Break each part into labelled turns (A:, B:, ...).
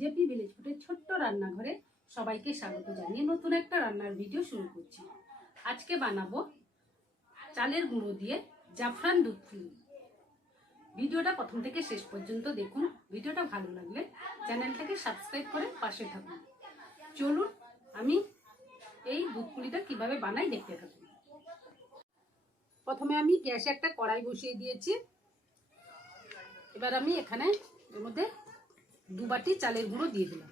A: JP village ফুডের ছোট্ট রান্নাঘরে সবাইকে স্বাগত জানিয়ে নতুন একটা রান্নার ভিডিও শুরু করছি। আজকে বানাবো চালের গুঁড়ো দিয়ে জাফরান দুধ পুলি ভিডিওটা প্রথম থেকে শেষ পর্যন্ত দেখুন। ভিডিওটা ভালো লাগলে চ্যানেলটাকে সাবস্ক্রাইব করে পাশে থাকুন। চলুন, আমি এই দুধ পুলিটা কীভাবে বানাই দেখতে থাকুন। প্রথমে আমি গ্যাসে একটা কড়াই বসিয়ে দিয়েছি। এবার আমি এখানে এর মধ্যে দু বাটি চালের গুঁড়ো দিয়ে দিলাম।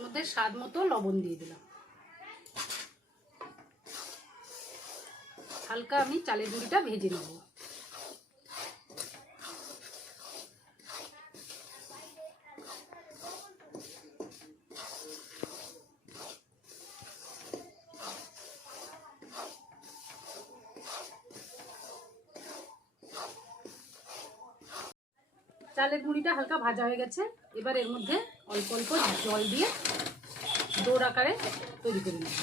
A: মধ্যে স্বাদ মতো লবণ দিয়ে দিলাম। হালকা আমি চালের গুঁড়িটা ভেজে নেব। চালের গুঁড়িটা হালকা ভাজা হয়ে গেছে। এবার এর মধ্যে অল্প অল্প জল দিয়ে দৌড় আকারে তৈরি করে নেব।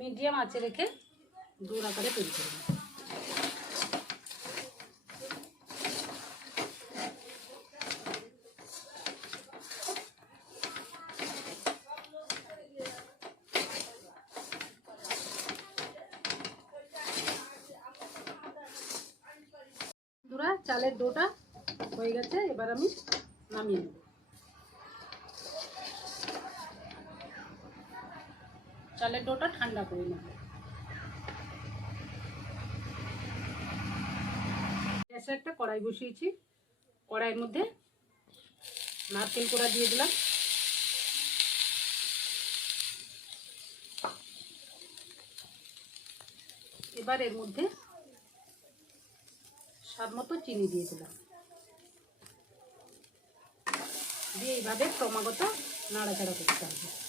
A: মিডিয়াম আঁচে রেখে দৌড় আকারে তৈরি করে নেব বন্ধুরা চালের ডোটা হয়ে গেছে, এবার আমি নামিয়ে নেব। চালের ডোটা ঠান্ডা করে নেব। গ্যাসে একটা কড়াই বসিয়েছি। কড়াইয়ের মধ্যে নারকেল কোড়া দিয়ে দিলাম। এবার এর মধ্যে স্বাদ মতো চিনি দিয়ে দিলাম দিয়ে এইভাবে ক্রমাগত নাড়াচাড়া করতে হবে।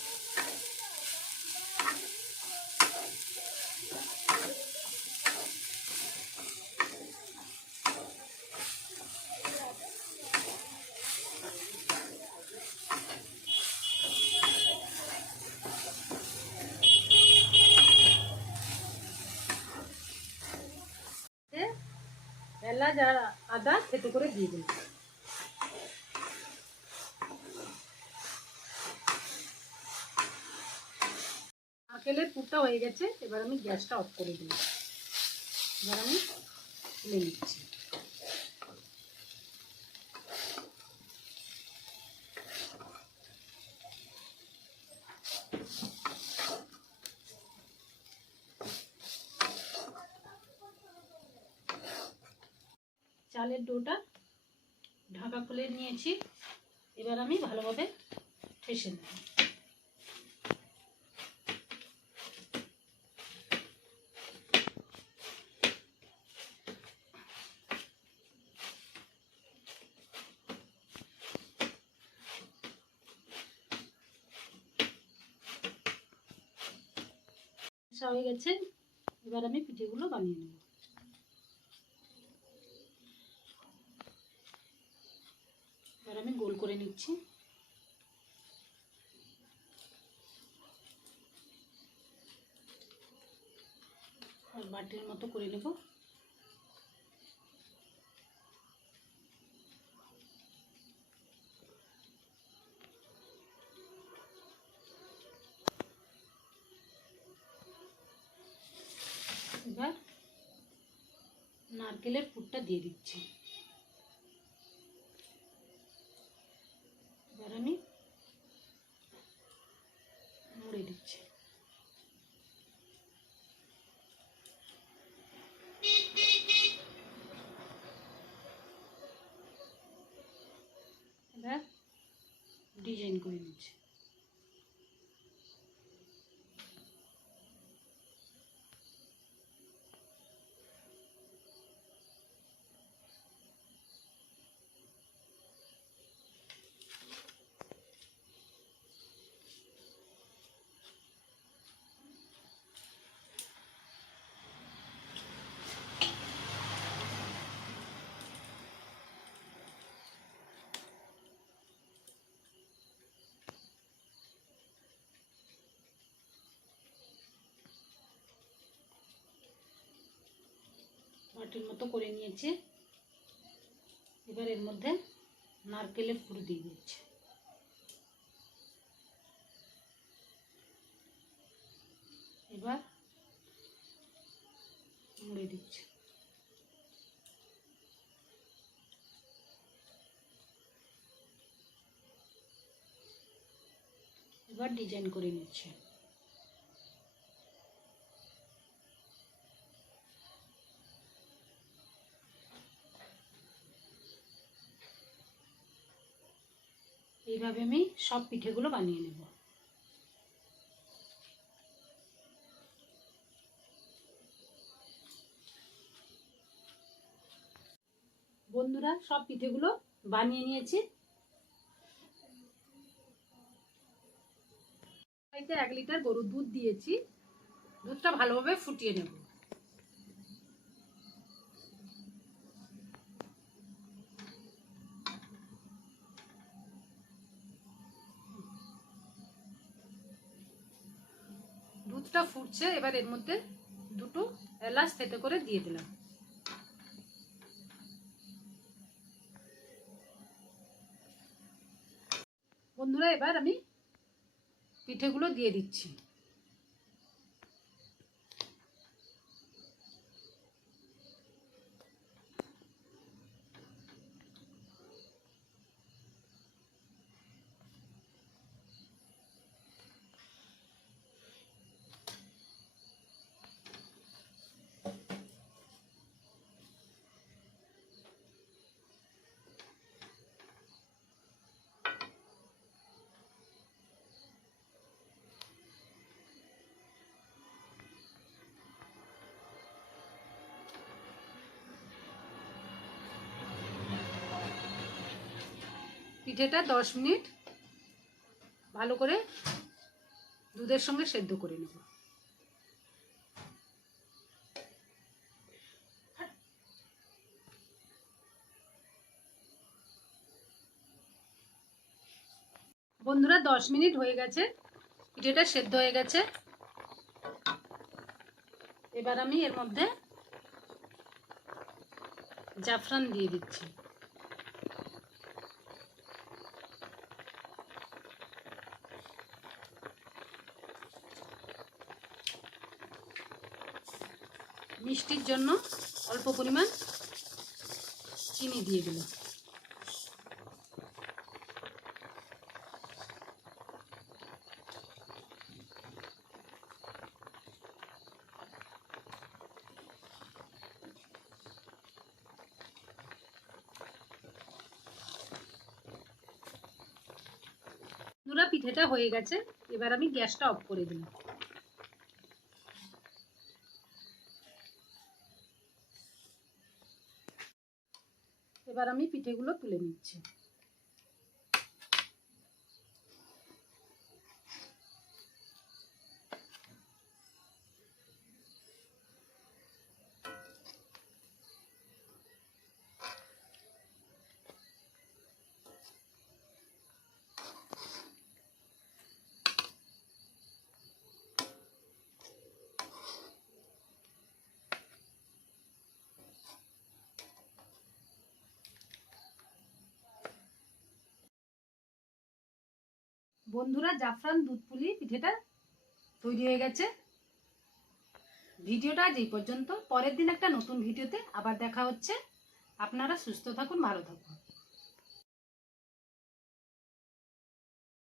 A: এলাচ আর আদা খেতে করে দিয়ে দিন নারকেলের পুরটা হয়ে গেছে, এবার আমি গ্যাসটা অফ করে দিই এবার আমি তুলে নিচ্ছি। চালের ডোটা ঢাকা খুলে নিয়েছি। এবার আমি ভালোভাবে ঠেসে নেব। হয়ে গেছে। এবার আমি পিঠেগুলো বানিয়ে নেব এবার আমি গোল করে নিচ্ছি বাটির মতো করে নেব। এবার নারকেলের পুরটা দিয়ে দিচ্ছি এবার আমি মুড়ে দিচ্ছি এবার ডিজাইন করে নিচ্ছি বাটির মতো করে নিয়েছে। এবার এর মধ্যে নারকেলের পুর দিয়ে দিচ্ছি। এবার মুড়ে দিচ্ছে। এবার ডিজাইন করে নিচ্ছি। এইভাবে আমি সব পিঠেগুলো বানিয়ে নেব। বন্ধুরা, সব পিঠেগুলো বানিয়ে নিয়েছি। এক লিটার গরুর দুধ দিয়েছি। দুধটা ভালোভাবে ফুটিয়ে নেব। দুধটা ফুটছে, এবার এর মধ্যে দুটো এলাচ থেতে করে দিয়ে দিলাম। বন্ধুরা, এবার আমি পিঠেগুলো দিয়ে দিচ্ছি। পিঠেটা দশ মিনিট ভালো করে দুধের সঙ্গে সেদ্ধ করে নেব। বন্ধুরা, দশ মিনিট হয়ে গেছে, পিঠেটা সেদ্ধ হয়ে গেছে। এবার আমি এর মধ্যে জাফরান দিয়ে দিচ্ছি। মিষ্টির জন্য অল্প পরিমাণ চিনি দিয়ে দিল পিঠেটা হয়ে গেছে। এবার আমি গ্যাসটা অফ করে দিলাম। এবার আমি পিঠেগুলো তুলে নিচ্ছি। বন্ধুরা জাফরান দুধ পুলি পিঠেটা তৈরি হয়ে গেছে। ভিডিওটা আজ এই পর্যন্ত। পরের দিন একটা নতুন ভিডিওতে আবার দেখা হচ্ছে। আপনারা সুস্থ থাকুন, ভালো থাকুন।